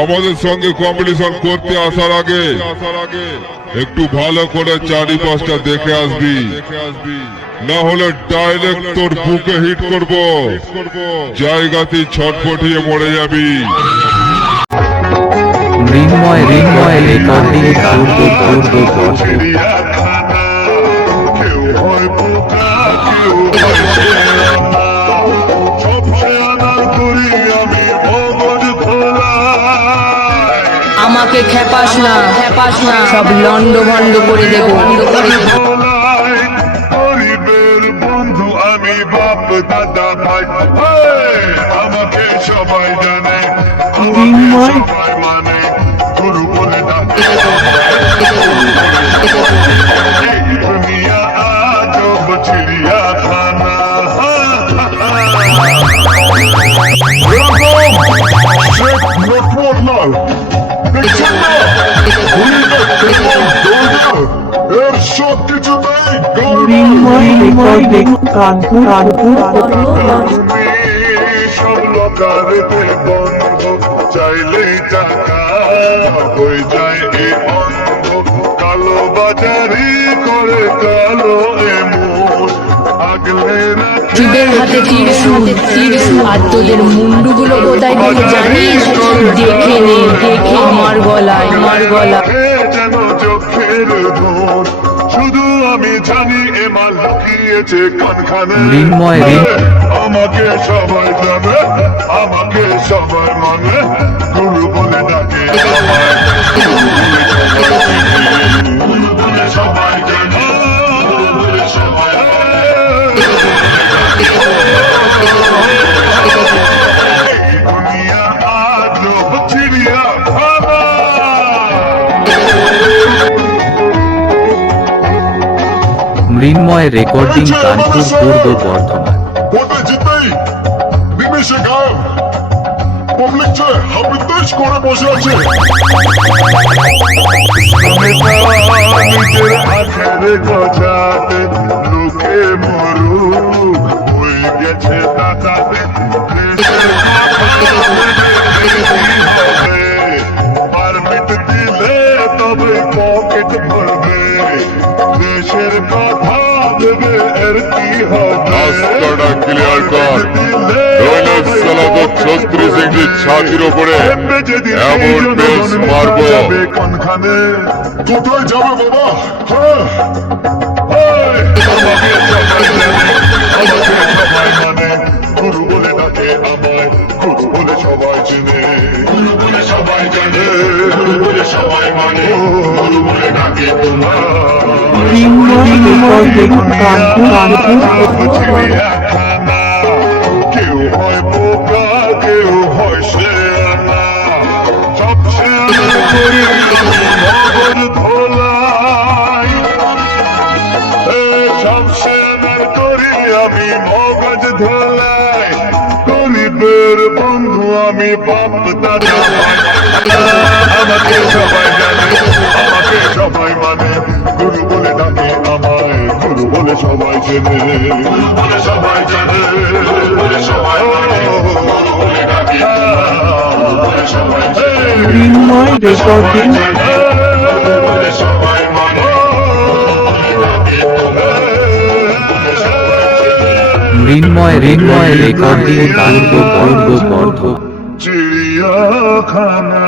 আমাদের সঙ্গে কম্পিটিশন করতে আসার আগে একটু ভালো করে চারিপাশটা দেখে আসবি, না হলে ডাইরেক্ট তোর বুকে হিট করব, জায়গাতে ছটফটিয়ে মরে যাবি। মৃন্ময় রেকর্ডিং আমাকে খেপাস না, সব লন্ড ভন্ড করে দেব। গরিবের বন্ধু আমি, বাপ দাদা ভাই, আমাকে সবাই জানে, আমাকে সবাই মানে, গুরু বলে ডাকে। দুনিয়া আজব চিড়িয়াখানা। এর সব কিছু নেই সব লোকারেতে বন্ধ, চাইলেই টাকা হয়ে যায় এ অন্ধ, কালো বাজারি করে কালো এমন আগলে জীবের হাতে ত্রিশূল, আর তোদের মুন্ডুগুলো কোথায় তুই জানিস? দেখে নে, আমার গলায়, যেন চোখের ধন, শুধু আমি জানি এ মাল লুকিয়েছে কানখানে। আমাকে সবাই জানে, আমাকে সবাই মানে, গুরু বলে ডাকে আমায়, গুরু বলে সবাই জানে, গুরু বলে সবাই দুনিয়া আজব চিড়িয়াখানা। মৃন্ময় রেকর্ডিং কানপুর, পূর্ব বর্ধমান। বলতে জিততেই নিমেষে গায়েব, পাবলিক চায় হাবিতেশ করে বসে আছে। নিজের আখের গজাতে লোকে মরুক হয়ে গেছে তাকাতে, পারমিট দিলে তবে পকেট ভরবে, দেশের কথা দেবে এর কি হবে। রাস্তাটা ক্লিয়ার কর, নইলে সালা তো 36 ইঞ্চি ছাতির ওপরে এমন বেস মারবো। কোনখানে কোথায় যাবে বাবা? আমাকে সবাই মানে, গুরু বলে ডাকে আমায়, গুরু বলে সবাই চিনে, গুরু বলে সবাই জানে, গুরু বলে সবাই মানে, গুরু বলে ডাকে তোমায়। কেউ হয় বোকা, কেউ হয় শেয়ানা, সব শেয়ানা করি নগর ধোলাই, সব শেয়ানার করি আমি মগজ ধোলাই, গরিবের বন্ধু আমি, বাপ দাদা ভাই, আমাকে সবাই জানে, আমাকে সবাই মানে, গুরু বলে ডাকে আমায়, গুরু বলে সবাই চেনে, গুরু বলে সবাই জানে, গুরু বলে সবাই মানে, গুরু বলে ডাকে, গুরু বলে সবাই চেনে, মৃন্ময় রেকর্ডিং, গুরু বলে সবাই মানে, মৃন্ময় রেকর্ডিং কানপুর, পূর্ব বর্ধমান। চিড়িয়াখানা।